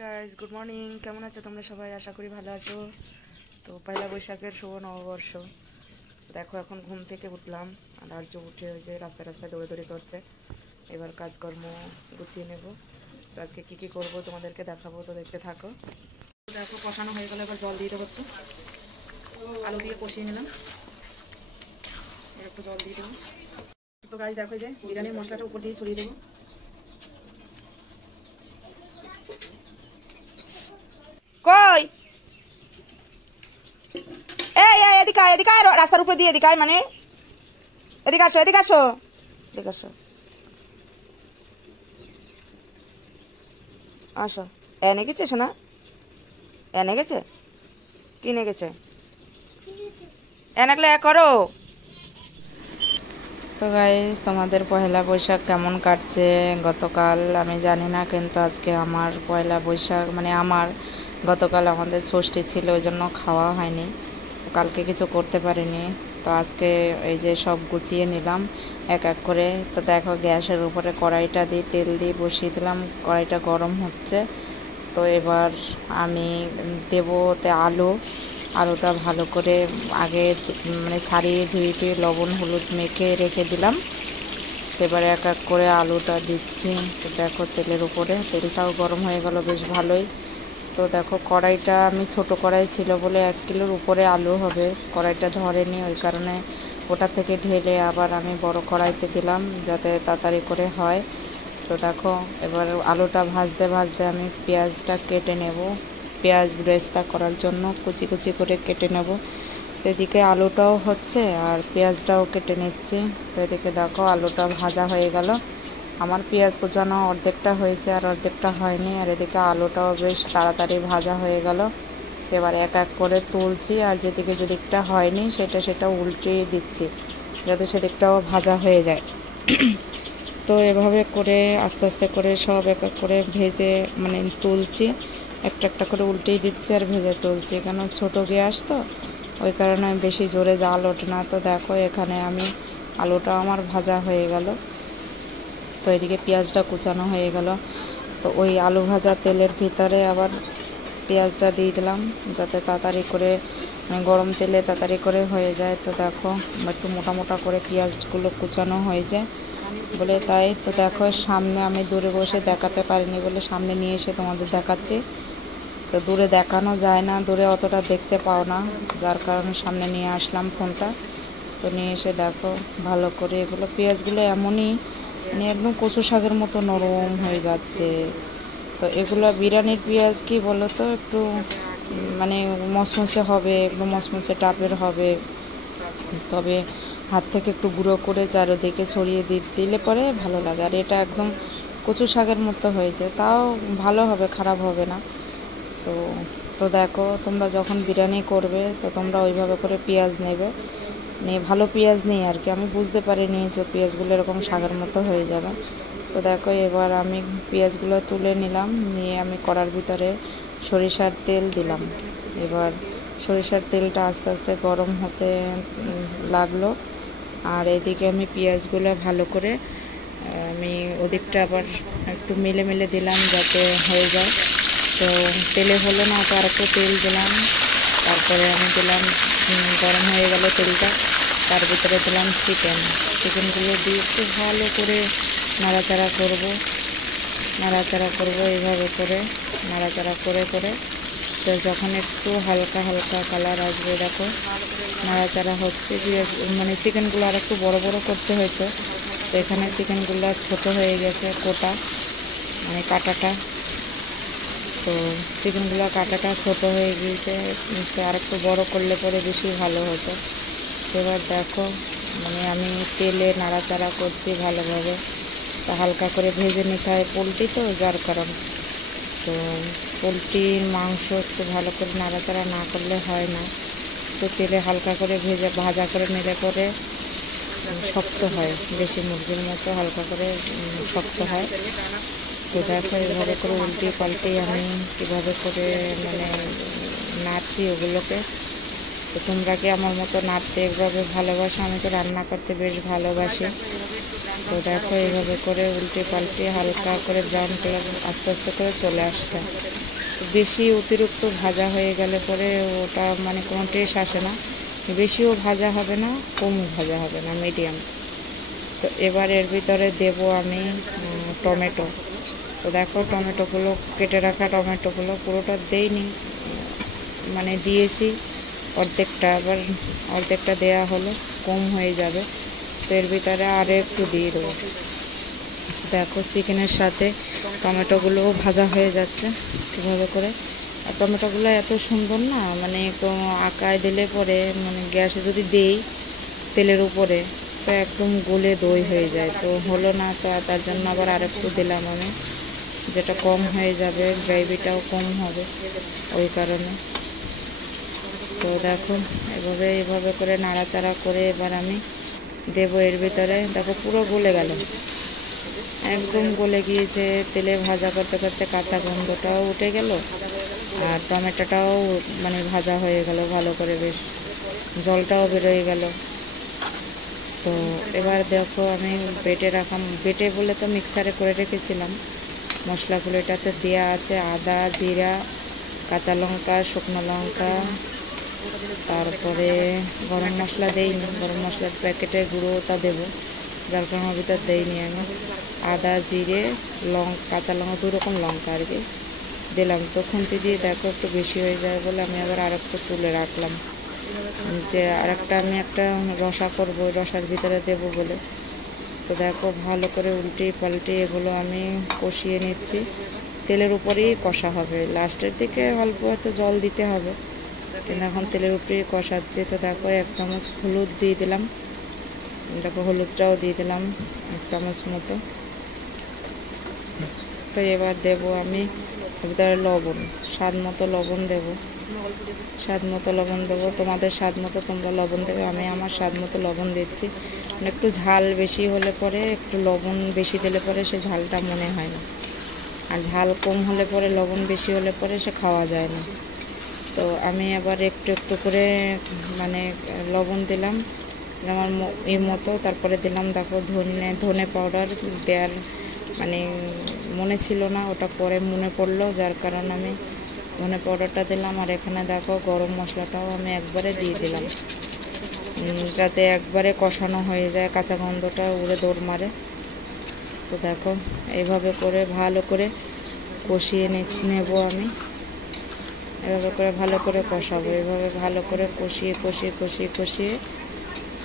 Guys good morning, কেমন আছো তোমরা সবাই? আশা করি ভালো আছো। তো পয়লা বৈশাখের শুভ নববর্ষ। দেখো এখন ঘুম থেকে উঠলাম, আর আর্য উঠে ওই যে রাস্তায় রাস্তায় দৌড়ে করছে। এবার কাজকর্ম গুছিয়ে নেব। তো আজকে কী কী করবো তোমাদেরকে দেখাবো, তো দেখতে থাকো। দেখো কষানো হয়ে গেলে এবার জল দিয়ে দেবো, একটু আলু দিয়ে কষিয়ে নিলাম, একটু জল দিয়ে দেবো। তো গাইজ দেখো যে বিরিয়ানির মশলাটা উপর দিয়ে ছড়িয়ে দেবো। কই এদিকে এদিকে রাস্তার উপরে দিয়ে এদিকে মানে এদিকে আসো এদিকে আসো এদিকে আসো আসো। এনে গেছে শোনা? এনে গেছে? কিনে গেছে? এনেগলে করো। তো গাইস, তোমাদের পয়লা বৈশাখ কেমন কাটছে? গতকাল আমি জানি না, কিন্তু আজকে আমার পয়লা বৈশাখ মানে আমার গতকাল আমাদের ষষ্ঠী ছিল, ওই জন্য খাওয়া হয়নি, কালকে কিছু করতে পারিনি। তো আজকে এই যে সব গুছিয়ে নিলাম এক এক করে। তো দেখো গ্যাসের উপরে কড়াইটা দিয়ে তেল দিয়ে বসিয়ে দিলাম, কড়াইটা গরম হচ্ছে। তো এবার আমি দেবো ওতে আলুটা ভালো করে আগে মানে ছাড়িয়ে ধুয়ে লবণ হলুদ মেখে রেখে দিলাম। এবারে এক এক করে আলুটা দিচ্ছি। তো দেখো তেলের উপরে তেলটাও গরম হয়ে গেল বেশ ভালোই। তো দেখো কড়াইটা আমি ছোট কড়াই ছিল বলে 1 কিলোর উপরে আলু হবে, কড়াইটা ধরেনি, ওই কারণে ওটা থেকে ঢেলে আবার আমি বড় কড়াইতে দিলাম যাতে তাড়াতাড়ি করে হয়। তো দেখো এবার আলুটা ভাজতে ভাজতে আমি পেঁয়াজটা কেটে নেব, পেঁয়াজ ব্রেস্তা করার জন্য কুচি কুচি করে কেটে নেব। এদিকে আলুটাও হচ্ছে আর পেঁয়াজটাও কেটে নিচ্ছে। তো এদিকে দেখো আলুটা ভাজা হয়ে গেল, আমার পেঁয়াজ কুচানো অর্ধেকটা হয়েছে আর অর্ধেকটা হয়নি। আর এদিকে আলুটাও বেশ তাড়াতাড়ি ভাজা হয়ে গেল। এবার এক এক করে তুলছি, আর যেদিকটা হয়নি সেটা উল্টিয়ে দিচ্ছি যাতে সেদিকটাও ভাজা হয়ে যায়। তো এভাবে করে আস্তে আস্তে করে সব এক এক করে ভেজে মানে তুলছি, একটা একটা করে উল্টেই দিচ্ছি আর ভেজে তুলছি, কারণ ছোট গ্যাস তো ওই কারণে বেশি জোরে জাল ওঠে না। তো দেখো এখানে আমি আলুটা আমার ভাজা হয়ে গেল, তো এদিকে পেঁয়াজটা কুচানো হয়ে গেল। তো ওই আলু ভাজা তেলের ভিতরে আবার পেঁয়াজটা দিয়ে দিলাম যাতে তাড়াতাড়ি করে গরম তেলে তাড়াতাড়ি করে হয়ে যায়। তো দেখো একটু মোটা মোটা করে পেঁয়াজগুলো কুচানো হয়ে যায় বলে তাই। তো দেখো সামনে আমি দূরে বসে দেখাতে পারিনি বলে সামনে নিয়ে এসে তোমাদের দেখাচ্ছি। তো দূরে দেখানো যায় না, দূরে অতটা দেখতে পাও না, যার কারণে সামনে নিয়ে আসলাম ফোনটা। তো নিয়ে এসে দেখো ভালো করে এগুলো পেঁয়াজগুলো এমনই মানে একদম কচু শাকের মতো নরম হয়ে যাচ্ছে। তো এগুলো বিরিয়ানির পেঁয়াজ কি বলো তো, একটু মানে মচমচে হবে, একটু মচমচে টাইপের হবে, তবে হাত থেকে একটু গুঁড়ো করে চারিদিকে ছড়িয়ে দিলে পরে ভালো লাগে। আর এটা একদম কচু শাকের মতো হয়েছে, তাও ভালো হবে, খারাপ হবে না। তো তো দেখো তোমরা যখন বিরিয়ানি করবে তো তোমরা ওইভাবে করে পেঁয়াজ নেবে, নিয়ে ভালো পেঁয়াজ নেই আর কি, আমি বুঝতে পারিনি যে পেঁয়াজগুলো এরকম শাকের মতো হয়ে যাবে। তো দেখো এবার আমি পেঁয়াজগুলো তুলে নিলাম, নিয়ে আমি কড়ার ভিতরে সরিষার তেল দিলাম। এবার সরিষার তেলটা আস্তে আস্তে গরম হতে লাগলো, আর এদিকে আমি পেঁয়াজগুলো ভালো করে আমি ওদিকটা আবার একটু মেলে মেলে দিলাম যাতে হয়ে যায়। তো তেলে হলো না, তো আর একটু তেল দিলাম, তারপরে আমি দিলাম গরম হয়ে গেল তেলটা, তার ভিতরে দিলাম চিকেনগুলো দিয়ে একটু ভালো করে নাড়াচাড়া করব এইভাবে করে নাড়াচাড়া করে করে। তো যখন একটু হালকা হালকা কালার আসবে দেখো নাড়াচাড়া হচ্ছে, মানে চিকেনগুলো আর একটু বড় বড় করতে হয়েছে, তো এখানে চিকেনগুলো ছোট হয়ে গেছে কোটা মানে কাটাটা। তো চিকেনগুলো কাটাটা ছোট হয়ে গিয়েছে, আর একটু বড় করলে পরে বেশি ভালো হতো। এবার দেখো মানে আমি তেলে নাড়াচাড়া করছি ভালোভাবে, তা হালকা করে ভেজে নিতে হয় পোলট্রি তো, যার কারণ। তো পোলট্রির মাংস একটু ভালো করে নাড়াচাড়া না করলে হয় না, তো তেলে হালকা করে ভাজা করে নিলে পরে শক্ত হয়, বেশি মুরগির মতো হালকা করে শক্ত হয়। তো দেখো এভাবে করে উল্টে পাল্টে আমি কীভাবে করে মানে নাড়ছি ওগুলোকে। তো তোমরা কি আমার মতো নাড়তে এভাবে ভালোবাসো? আমি তো রান্না করতে বেশ ভালোবাসি। তো দেখো এইভাবে করে উল্টে পাল্টে হালকা করে ব্রাউন কালার আস্তে আস্তে করে চলে আসছে। বেশি অতিরিক্ত ভাজা হয়ে গেলে পরে ওটা মানে কোনো টেস্ট আসে না, বেশিও ভাজা হবে না কমও ভাজা হবে না, মিডিয়াম। তো এবার এর ভিতরে দেব আমি টমেটো। তো দেখো টমেটোগুলো কেটে রাখা টমেটোগুলো পুরোটা দেইনি, মানে দিয়েছি অর্ধেকটা, আবার অর্ধেকটা দেয়া হলো, কম হয়ে যাবে। তো এর ভিতরে আরও একটু দিয়ে দেবো। দেখো চিকেনের সাথে টমেটোগুলোও ভাজা হয়ে যাচ্ছে কীভাবে করে। আর টমেটোগুলো এত সুন্দর না, মানে কোনো আঁকায় দিলে পরে মানে গ্যাসে যদি দেই তেলের উপরে তো একদম গলে দই হয়ে যায়। তো হলো না, তো তার জন্য আবার আরেকটু দিলাম আমি, যেটা কম হয়ে যাবে, গ্রেভিটাও কম হবে ওই কারণে। তো দেখো এভাবে করে নাড়াচাড়া করে এবার আমি দেবো এর ভিতরে। দেখো পুরো গলে গেল, একদম গলে গিয়েছে, তেলে ভাজা করতে করতে কাঁচা গন্ধটাও উঠে গেল আর টমেটোটাও মানে ভাজা হয়ে গেল ভালো করে, বেশ জলটাও বেরোয় গেল। তো এবার দেখো আমি বেটে বলে তো মিক্সারে করে রেখেছিলাম মশলাগুলো, এটাতে দেওয়া আছে আদা, জিরা, কাঁচা লঙ্কা, শুকনো লঙ্কা, তারপরে গরম মশলা দেইনি, গরম মশলার প্যাকেটের গুঁড়োটা দেবো, যার কারণে ভিতর দেইনি আমি। আদা, জিরে, কাঁচা লঙ্কা, 2 রকম লঙ্কা আর কি দিলাম। তো খুন্তি দিয়ে দেখো একটু বেশি হয়ে যায় বলে আমি আবার আরেকটু তুলে রাখলাম, যে আরেকটা আমি একটা রসা করবো, রসার ভিতরে দেবো বলে। তো দেখো ভালো করে উল্টে পাল্টে এগুলো আমি কষিয়ে নিচ্ছি, তেলের উপরেই কষা হবে, লাস্টের দিকে অল্প একটু জল দিতে হবে, কিন্তু এখন তেলের উপরেই কষাচ্ছি। তো দেখো 1 চামচ হলুদ দিয়ে দিলাম, দেখো হলুদটাও দিয়ে দিলাম 1 চামচ মতো। তো এবার দেব আমি ভিতরে লবণ, স্বাদ মতো লবণ দেব, স্বাদ মতো লবণ দেবো, তোমাদের স্বাদ মতো তোমরা লবণ দেবে, আমি আমার স্বাদ মতো লবণ দিচ্ছি। একটু ঝাল বেশি হলে পরে একটু লবণ বেশি দিলে পরে সে ঝালটা মনে হয় না, আর ঝাল কম হলে পরে লবণ বেশি হলে পরে সে খাওয়া যায় না। তো আমি আবার একটু একটু করে মানে লবণ দিলাম আমার এই মতো, তারপরে দিলাম দেখো ধনে পাউডার দেওয়ার মানে মনে ছিল না, ওটা পরে মনে পড়লো, যার কারণে আমি ধনে পাউডারটা দিলাম। আর এখানে দেখো গরম মশলাটাও আমি একবারে দিয়ে দিলাম, যাতে একবারে কষানো হয়ে যায়, কাঁচা গন্ধটা উড়ে দৌড় মারে। তো দেখো এইভাবে করে ভালো করে কষিয়ে নেব আমি, এভাবে করে ভালো করে কষাবো, এভাবে ভালো করে কষিয়ে কষিয়ে কষিয়ে কষিয়ে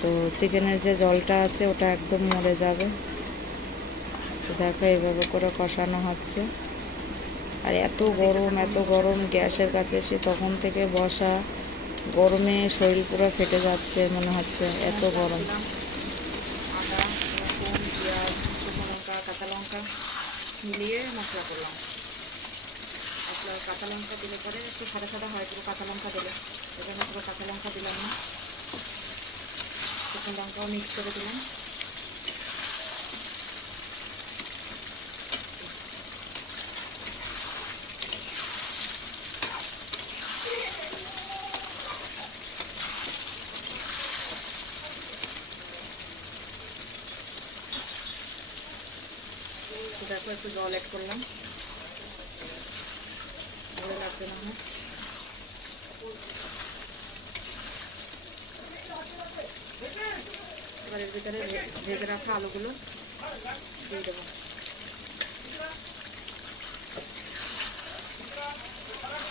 তো চিকেনের যে জলটা আছে ওটা একদম মরে যাবে। তো দেখো এইভাবে করে কষানো হচ্ছে। আর এত গরম গ্যাসের কাছে সে তখন থেকে বসা, গরমে শরীর পুরো ফেটে যাচ্ছে মনে হচ্ছে, এত গরম। আদা, রসুন, পেঁয়াজ, শুকনো লঙ্কা, কাঁচা লঙ্কা মিলিয়ে মশলা করলাম। কাঁচা লঙ্কা দিলে পরে একটু সাদা সাদা হয়, পুরো কাঁচা লঙ্কা দিলে, এখানে পুরো কাঁচা লঙ্কা দিলাম না, শুকনো লঙ্কাও মিক্স করে দিলাম। দেখো একটু জল অ্যাড করলাম, ভালো লাগছে না আমার। এবার এর ভিতরে ভেজে রাখা আলুগুলো দিয়ে দেবো।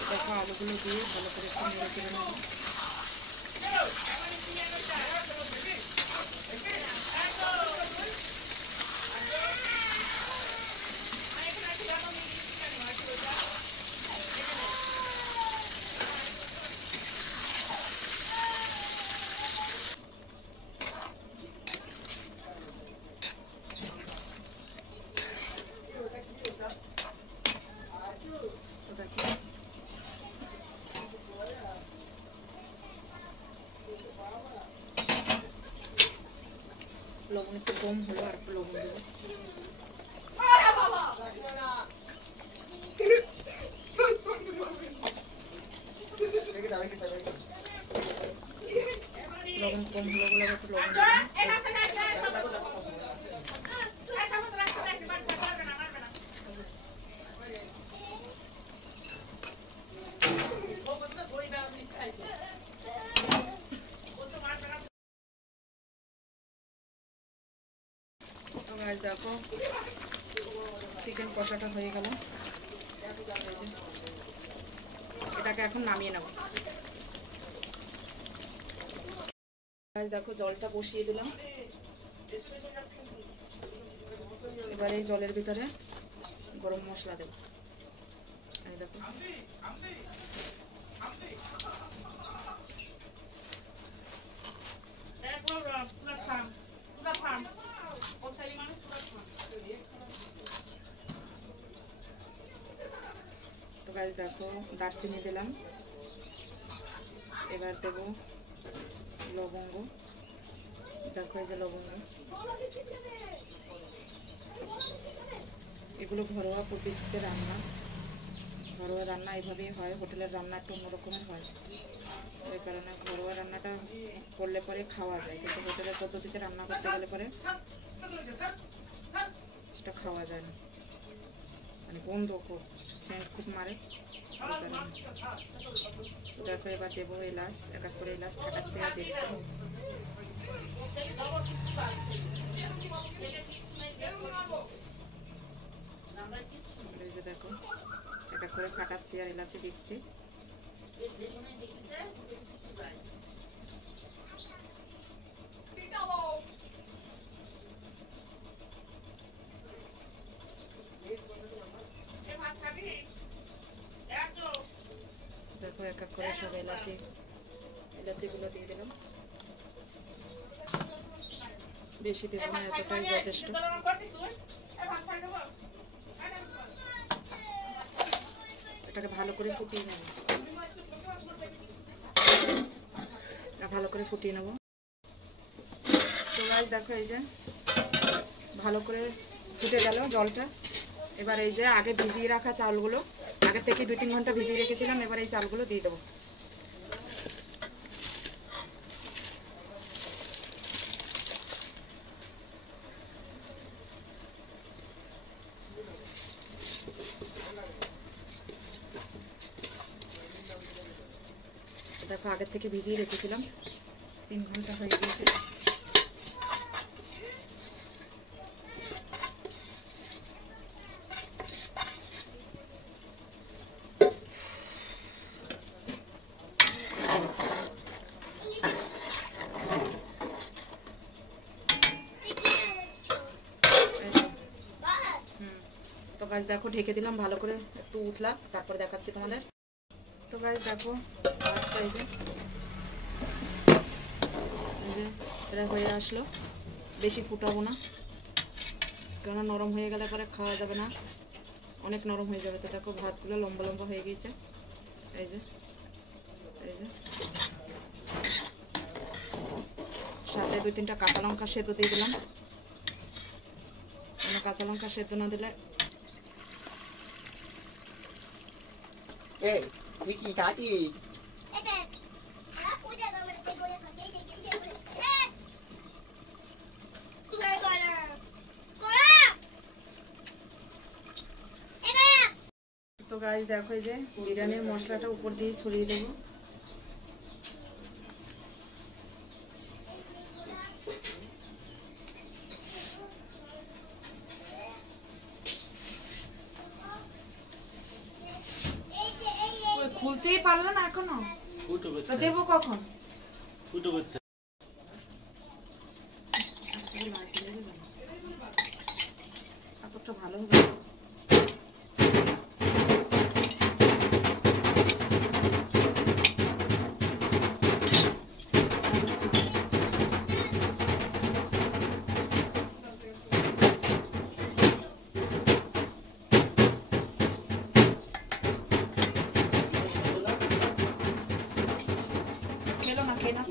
দেখো আলুগুলো দিয়ে ভালো করে একটু নেড়ে চেড়ে নেবো। লবণ একটু কম হলো, আর একটু লবণ দেবো। লবণ কম হলো বলে একটু লবণ দিলাম। দেখো চিকেন কষাটা হয়ে গেল, এটাকে এখন নামিয়ে নেব। দেখো জলটা বসিয়ে দিলাম, এবারে এই জলের ভিতরে গরম মশলা দেব। এই দেখো তো গাইস দেখো দারচিনি দিলাম, এবার দেবো লবঙ্গ। দেখো এই যে লবঙ্গ, এগুলো ঘরোয়া পদ্ধতিতে রান্না, ঘরোয়া রান্না এইভাবেই হয়। হোটেলের রান্না একটু অন্যরকমের হয়, ওই কারণে ঘরোয়া রান্নাটা করলে পরে খাওয়া যায়, কিন্তু হোটেলের পদ্ধতিতে রান্না করতে গেলে পরে সেটা খাওয়া যায় না, মানে গন্ধ খুব, সেন্ট খুব মারে। ওই কারণে দেখো এবার দেবো এলাচ, এক এক করে এলাচ ফাটাচ্ছে আর দিচ্ছি। এই যে দেখো এক এক করে ফাটাচ্ছি আর এলাচি দিচ্ছি। দেখো এক এক করে সব এলাচিগুলো দিয়ে দিলাম, বেশি দেবো না, এতটাই যথেষ্ট। এটাকে ভালো করে ফুটিয়ে নেব, ভালো করে ফুটিয়ে নেব। তো গাইস দেখো এই যে ভালো করে ফুটে গেল জলটা। এবার এই যে আগে ভিজিয়ে রাখা চালগুলো, আগে থেকে 2-3 ঘন্টা ভিজিয়ে রেখেছিলাম, এবার এই চালগুলো দিয়ে দেবো। দেখো আগের থেকে ভিজিয়ে রেখেছিলাম, 3 ঘন্টা হয়ে গিয়েছে। তো গাছ দেখো ঢেকে দিলাম ভালো করে, একটু উঠলা, তারপরে দেখাচ্ছি তোমাদের। তো গাছ দেখো এই যে এটা হয়ে আসলো, বেশি ফুটাবো না, কেননা নরম হয়ে গেলে পরে খাওয়া যাবে না, অনেক নরম হয়ে যাবে। তো দেখো ভাতগুলো লম্বা লম্বা হয়ে গিয়েছে, এই যে সাথে 2-3টা কাঁচা লঙ্কা সেদ্ধ দিয়ে দিলাম, কাঁচা লঙ্কা সেদ্ধ না দিলে তো গাইস দেখো এই যে বিরিয়ানির মশলাটা উপর দিয়ে ছড়িয়ে দেবো। খুলতেই পারলো না এখনো, দেবো কখন? এতটা ভালো হবে খেলো না, খেয়ে না।